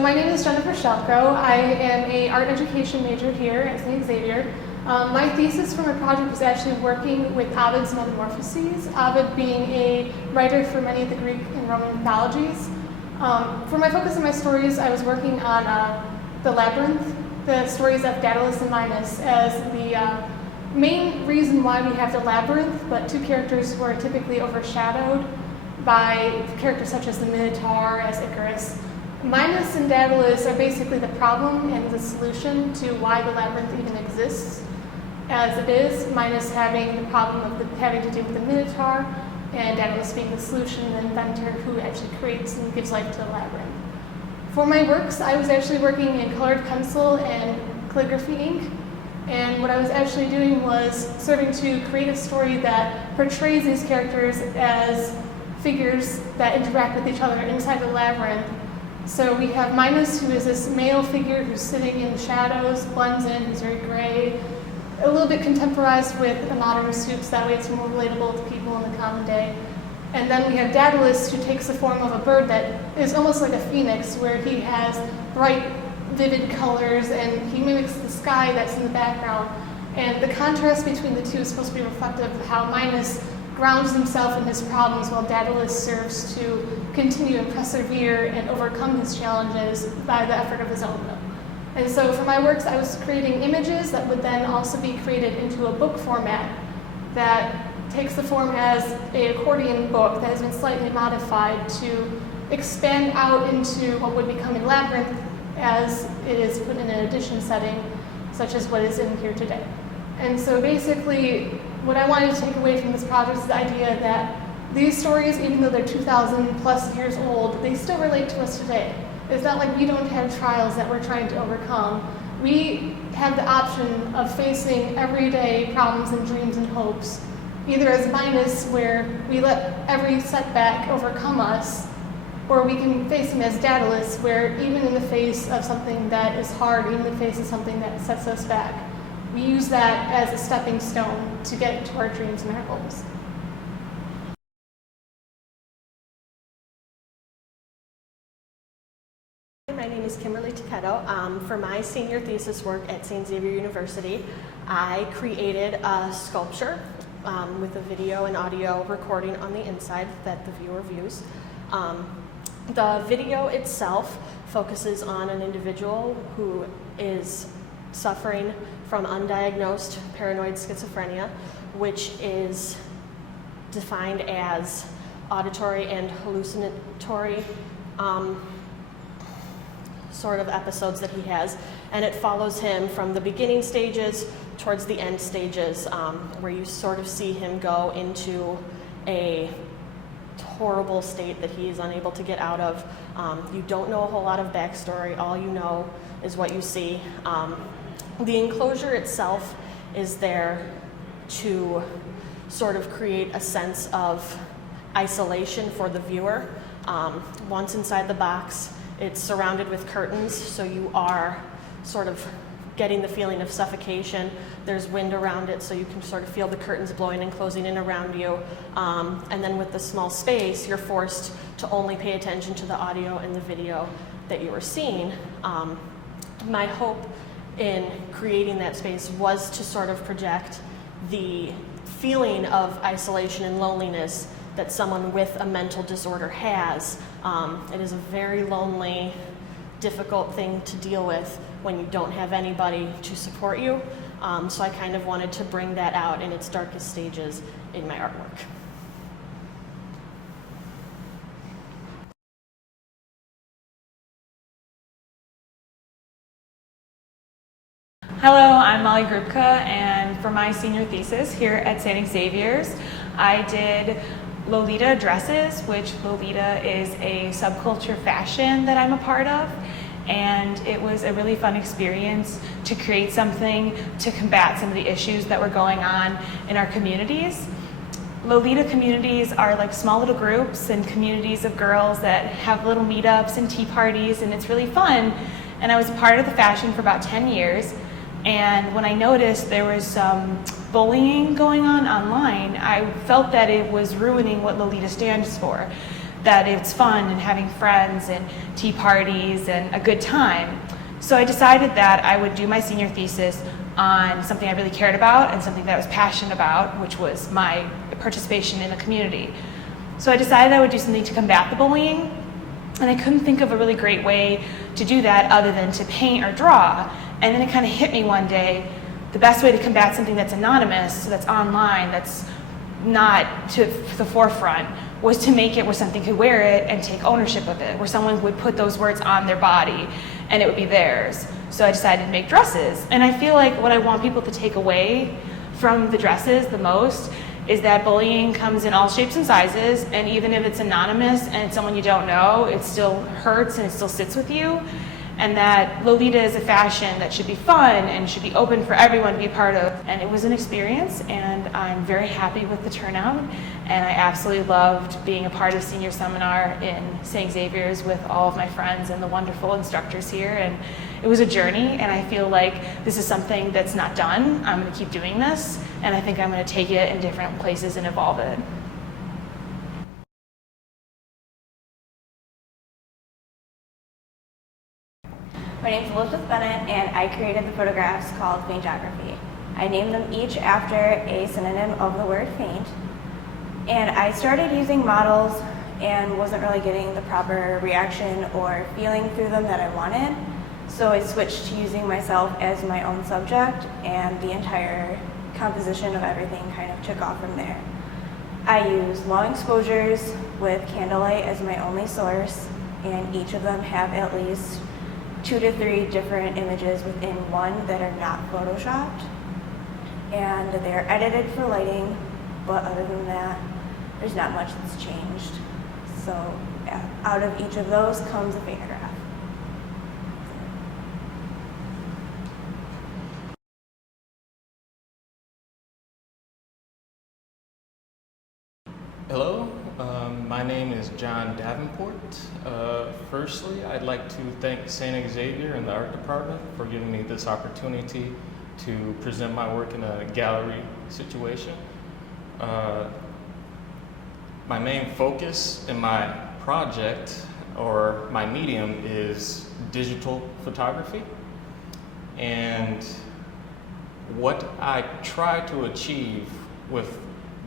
my name is Jennifer Shelko. I am an art education major here at St. Xavier. My thesis for my project was actually working with Ovid's Metamorphoses, Ovid being a writer for many of the Greek and Roman mythologies. For my focus in my stories, I was working on the Labyrinth, the stories of Daedalus and Minos, as the main reason why we have the Labyrinth, but two characters who are typically overshadowed by characters such as the Minotaur, as Icarus. Minos and Daedalus are basically the problem and the solution to why the Labyrinth even exists as it is, Minos having the problem of having to do with the Minotaur, and Daedalus being the solution, the inventor who actually creates and gives life to the Labyrinth. For my works, I was actually working in colored pencil and calligraphy ink, and what I was actually doing was serving to create a story that portrays these characters as figures that interact with each other inside the labyrinth. So we have Minos, who is this male figure who's sitting in shadows, blends in, he's very gray, a little bit contemporized with the modern suits, that way it's more relatable to people in the common day. And then we have Daedalus, who takes the form of a bird that is almost like a phoenix, where he has bright, vivid colors, and he mimics the sky that's in the background. And the contrast between the two is supposed to be reflective of how Minos grounds himself in his problems, while Daedalus serves to continue and persevere and overcome his challenges by the effort of his own will. And so for my works, I was creating images that would then also be created into a book format that takes the form as an accordion book that has been slightly modified to expand out into what would become a labyrinth as it is put in an edition setting, such as what is in here today. And so basically, what I wanted to take away from this project is the idea that these stories, even though they're 2,000 plus years old, they still relate to us today. It's not like we don't have trials that we're trying to overcome. We have the option of facing everyday problems and dreams and hopes, either as Minos, where we let every setback overcome us, or we can face them as Daedalus, where even in the face of something that is hard, even in the face of something that sets us back, we use that as a stepping stone to get to our dreams and our goals. My name is Kimberly Cluff. For my senior thesis work at St. Xavier University, I created a sculpture with a video and audio recording on the inside that the viewer views. The video itself focuses on an individual who is suffering from undiagnosed paranoid schizophrenia, which is defined as auditory and hallucinatory sort of episodes that he has, and it follows him from the beginning stages towards the end stages, where you sort of see him go into a horrible state that he is unable to get out of. You don't know a whole lot of backstory. All you know is what you see. The enclosure itself is there to sort of create a sense of isolation for the viewer. Once inside the box, it's surrounded with curtains, so you are sort of getting the feeling of suffocation. There's wind around it, so you can sort of feel the curtains blowing and closing in around you. And then with the small space, you're forced to only pay attention to the audio and the video that you are seeing. My hope in creating that space was to sort of project the feeling of isolation and loneliness that someone with a mental disorder has. It is a very lonely, difficult thing to deal with when you don't have anybody to support you. So I kind of wanted to bring that out in its darkest stages in my artwork. Hello, I'm Molly Grubka, and for my senior thesis here at St. Xavier's, I did Lolita dresses, which Lolita is a subculture fashion that I'm a part of, and it was a really fun experience to create something to combat some of the issues that were going on in our communities. Lolita communities are like small little groups and communities of girls that have little meetups and tea parties, and it's really fun. And I was part of the fashion for about 10 years. And when I noticed there was some bullying going on online, I felt that it was ruining what Lolita stands for. that it's fun and having friends and tea parties and a good time. So I decided that I would do my senior thesis on something I really cared about and something that I was passionate about, which was my participation in the community. So I decided I would do something to combat the bullying, and I couldn't think of a really great way to do that other than to paint or draw. And then it kind of hit me one day, the best way to combat something that's anonymous, so that's online, that's not to the forefront, was to make it where something could wear it and take ownership of it, where someone would put those words on their body and it would be theirs. So I decided to make dresses. And I feel like what I want people to take away from the dresses the most is that bullying comes in all shapes and sizes, and even if it's anonymous and it's someone you don't know, it still hurts and it still sits with you. And that Lolita is a fashion that should be fun and should be open for everyone to be a part of. And it was an experience, and I'm very happy with the turnout. And I absolutely loved being a part of senior seminar in St. Xavier's with all of my friends and the wonderful instructors here. And it was a journey, and I feel like this is something that's not done. I'm going to keep doing this, and I think I'm going to take it in different places and evolve it. My name is Alissa Done, and I created the photographs called Faintography. I named them each after a synonym of the word faint. And I started using models and wasn't really getting the proper reaction or feeling through them that I wanted. So I switched to using myself as my own subject, and the entire composition of everything kind of took off from there. I use long exposures with candlelight as my only source, and each of them have at least 2 to 3 different images within one that are not photoshopped, and they're edited for lighting, but other than that, there's not much that's changed. So out of each of those comes a photograph. Hello, my name is John Davenport. Firstly, I'd like to thank St. Xavier and the art department for giving me this opportunity to present my work in a gallery situation. My main focus in my project, or my medium, is digital photography. And what I try to achieve with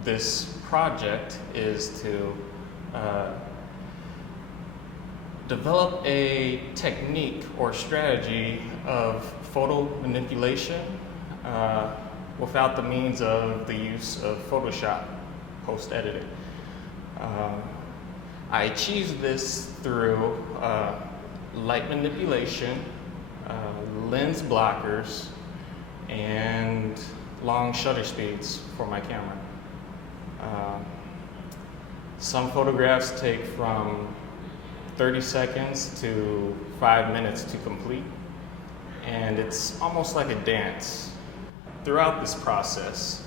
this project is to develop a technique or strategy of photo manipulation without the means of the use of Photoshop post-editing. I achieved this through light manipulation, lens blockers, and long shutter speeds for my camera. Some photographs take from 30 seconds to 5 minutes to complete, and it's almost like a dance. Throughout this process,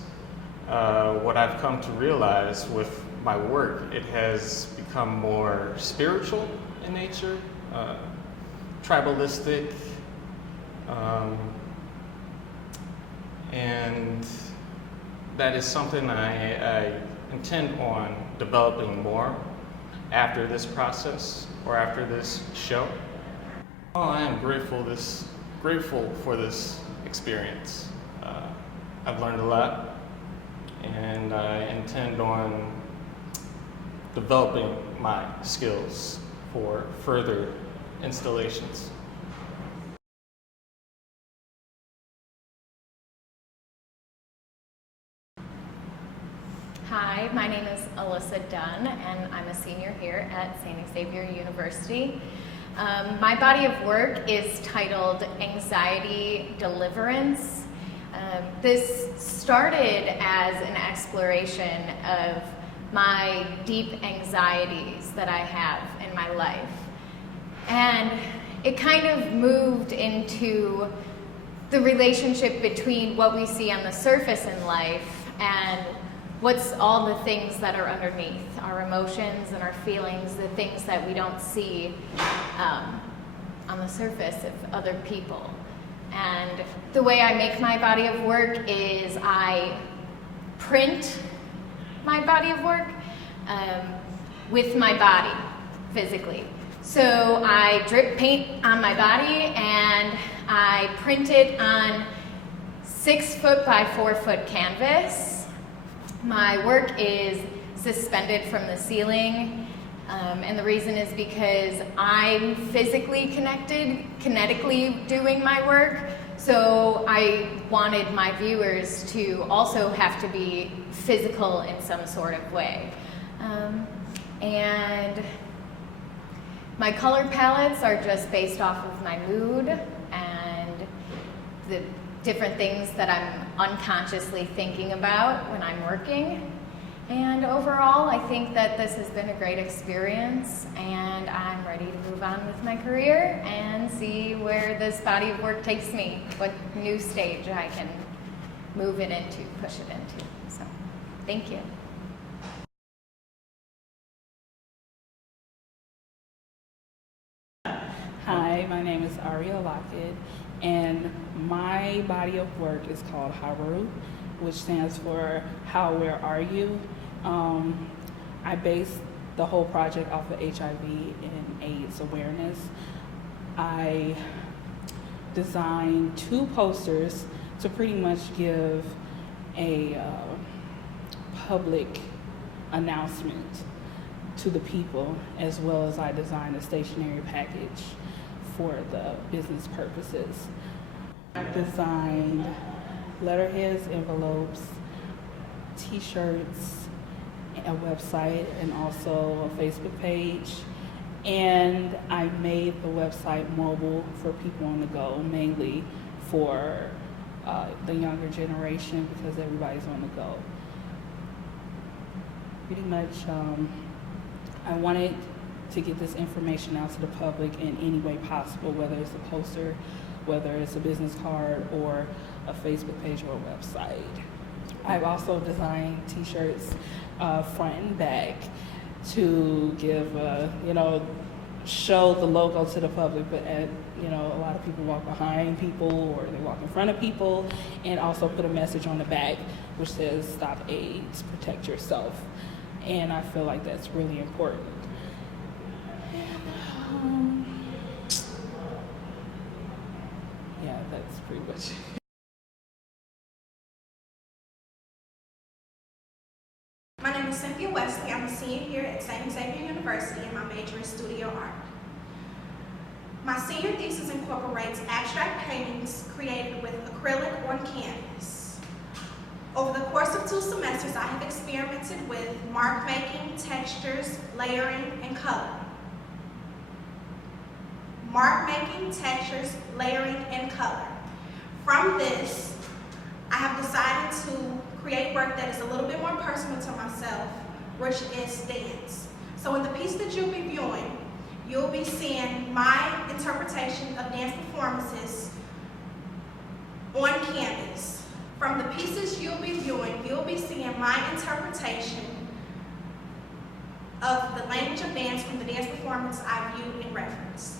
what I've come to realize with my work, it has become more spiritual in nature, tribalistic, and that is something I intend on developing more after this process or after this show. I am grateful for this experience. I've learned a lot, and I intend on developing my skills for further installations. Hi, my name is Alissa Done, and I'm a senior here at St. Xavier University. My body of work is titled Anxiety Deliverance. This started as an exploration of my deep anxieties that I have in my life. And it kind of moved into the relationship between what we see on the surface in life and what's all the things that are underneath, our emotions and our feelings, the things that we don't see on the surface of other people. And the way I make my body of work is I print my body of work. with my body, physically. So I drip paint on my body and I print it on 6 foot by 4 foot canvas. My work is suspended from the ceiling, and the reason is because I'm physically connected, kinetically doing my work, so I wanted my viewers to also have to be physical in some sort of way. And my color palettes are just based off of my mood and the different things that I'm unconsciously thinking about when I'm working. And overall, I think that this has been a great experience, and I'm ready to move on with my career and see where this body of work takes me, what new stage I can move it into, push it into. So, thank you. Hi, my name is Aria Lockett, and my body of work is called Haru, which stands for How, Where Are You? I based the whole project off of HIV and AIDS awareness. I designed 2 posters to pretty much give a public announcement to the people, as well as I designed a stationery package for the business purposes. I designed letterheads, envelopes, t-shirts, a website, and also a Facebook page. And I made the website mobile for people on the go, mainly for the younger generation, because everybody's on the go. Pretty much, I wanted to get this information out to the public in any way possible, whether it's a poster, whether it's a business card, or a Facebook page or a website. I've also designed t-shirts front and back to give, show the logo to the public, but a lot of people walk behind people or they walk in front of people, and also put a message on the back which says "Stop AIDS, Protect Yourself." And I feel like that's really important. Yeah, that's pretty much it. My name is Cynthia Wesley. I'm a senior here at St. Xavier University, and my major is studio art. My senior thesis incorporates abstract paintings created with acrylic on canvas. Over the course of 2 semesters, I have experimented with mark making, textures, layering, and color. Mark making, textures, layering, and color. From this, I have decided to create work that is a little bit more personal to myself, which is dance. So in the piece that you'll be viewing, you'll be seeing my interpretation of dance performances on canvas. From the pieces you'll be viewing, you'll be seeing my interpretation of the language of dance from the dance performance I viewed and referenced.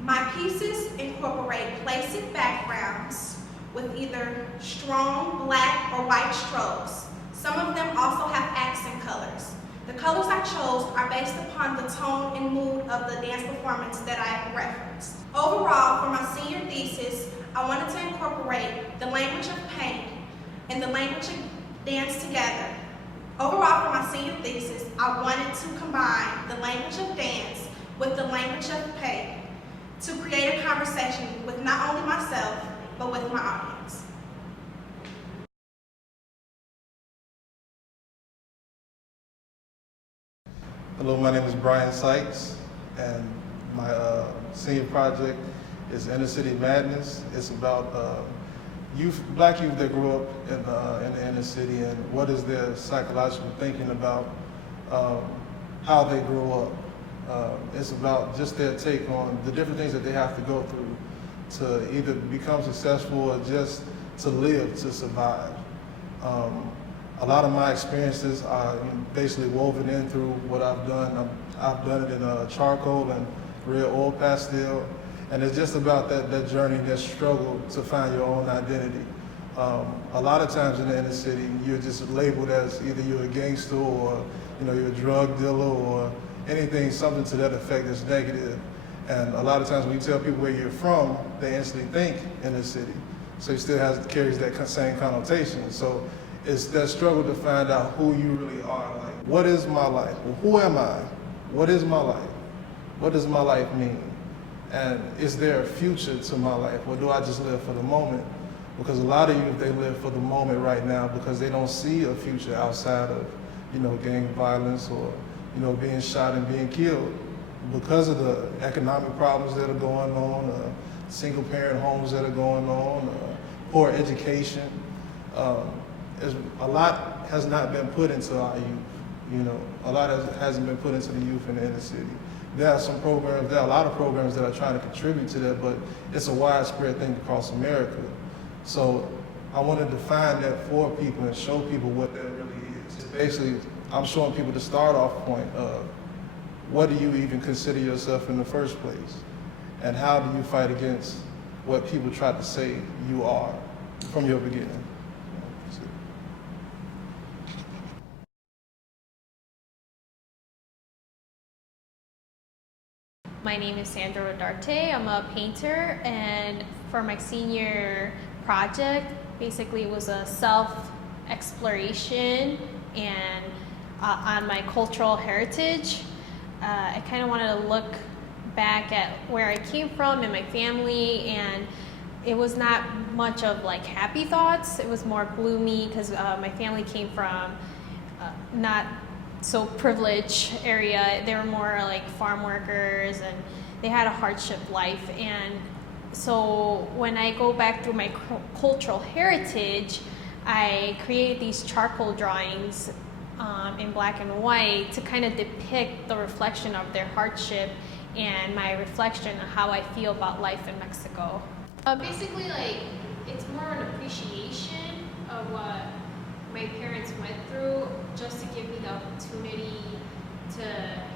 My pieces incorporate placid backgrounds with either strong black or white strokes. Some of them also have accent colors. The colors I chose are based upon the tone and mood of the dance performance that I referenced. Overall, for my senior thesis, I wanted to incorporate the language of paint and the language of dance together. Overall, for my senior thesis, I wanted to combine the language of dance with the language of paint to create a conversation with not only myself, but with my audience. Hello, my name is Brian Sykes, and my senior project is Inner City Madness. It's about black youth that grew up in the inner city, and what is their psychological thinking about how they grew up. It's about just their take on the different things that they have to go through to either become successful or just to live, to survive. A lot of my experiences are basically woven in through what I've done. I've done it in charcoal and red oil pastel, and it's just about that journey, that struggle to find your own identity. A lot of times in the inner city, you're just labeled as either you're a gangster or you're a drug dealer or anything, something to that effect that's negative. And a lot of times when you tell people where you're from, they instantly think inner city. So it still carries that same connotation. So it's that struggle to find out who you really are. Like, what is my life? Well, who am I? What is my life? What does my life mean? And is there a future to my life, or do I just live for the moment? Because a lot of youth, they live for the moment right now because they don't see a future outside of, gang violence or, being shot and being killed. Because of the economic problems that are going on, single parent homes that are going on, poor education, a lot has not been put into our youth. A lot hasn't been put into the youth in the inner city. There are a lot of programs that are trying to contribute to that, but it's a widespread thing across America. So I want to define that for people and show people what that really is. Basically, I'm showing people the start off point of what do you even consider yourself in the first place? And how do you fight against what people try to say you are from your beginning? My name is Sandra. I'm a painter, and for my senior project, basically it was a self-exploration and on my cultural heritage. I kind of wanted to look back at where I came from and my family, and it was not much of like happy thoughts. It was more gloomy because my family came from not so privileged area. They were more like farm workers and they had a hardship life. And so when I go back through my cultural heritage, I created these charcoal drawings in black and white to kind of depict the reflection of their hardship and my reflection of how I feel about life in Mexico. Basically, like, it's more an appreciation of what my parents went through just to give me the opportunity to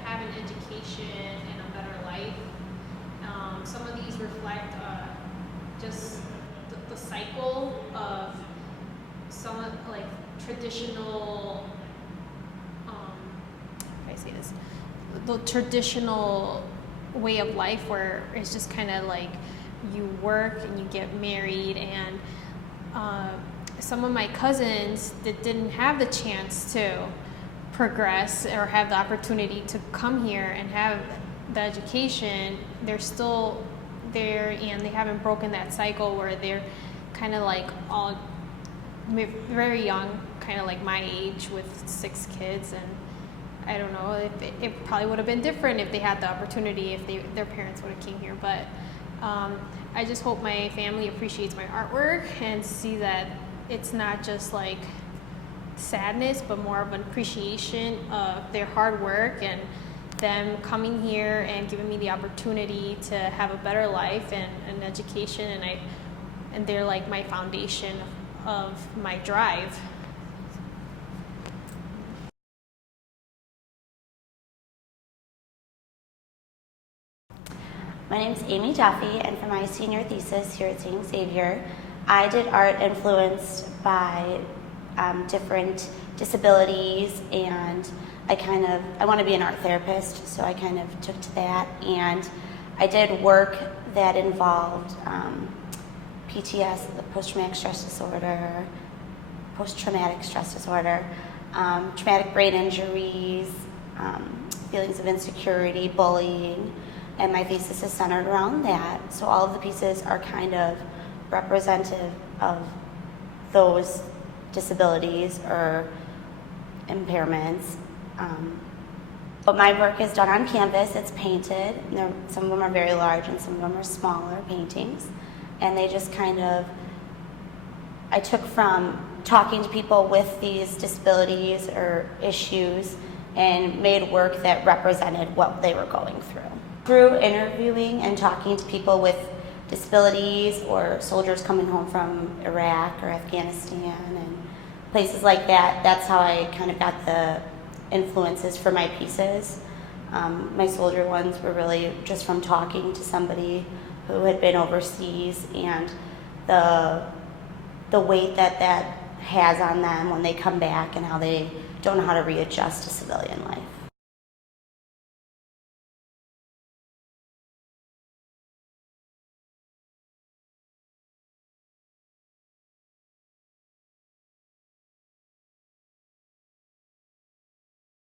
have an education and a better life. Some of these reflect just the cycle of some like traditional, the traditional way of life where it's just kind of like you work and you get married, and some of my cousins that didn't have the chance to progress or have the opportunity to come here and have the education, they're still there and they haven't broken that cycle where they're kind of like all very young, kind of like my age with 6 kids. And I don't know, it probably would have been different if they had the opportunity, if their parents would have came here. But I just hope my family appreciates my artwork and see that it's not just like sadness, but more of an appreciation of their hard work and them coming here and giving me the opportunity to have a better life and an education, and they're like my foundation of my drive. My name's Amy Duffy, and for my senior thesis here at St. Xavier, I did art influenced by different disabilities, and I want to be an art therapist, so I kind of took to that, and I did work that involved PTS, the post-traumatic stress disorder, traumatic brain injuries, feelings of insecurity, bullying, and my thesis is centered around that. So all of the pieces are kind of representative of those disabilities or impairments. But my work is done on canvas, it's painted. Some of them are very large and some of them are smaller paintings. And they just kind of, I took from talking to people with these disabilities or issues and made work that represented what they were going through. Through interviewing and talking to people with disabilities or soldiers coming home from Iraq or Afghanistan and places like that, that's how I kind of got the influences for my pieces. My soldier ones were really just from talking to somebody who had been overseas, and the the weight that that has on them when they come back and how they don't know how to readjust to civilian life.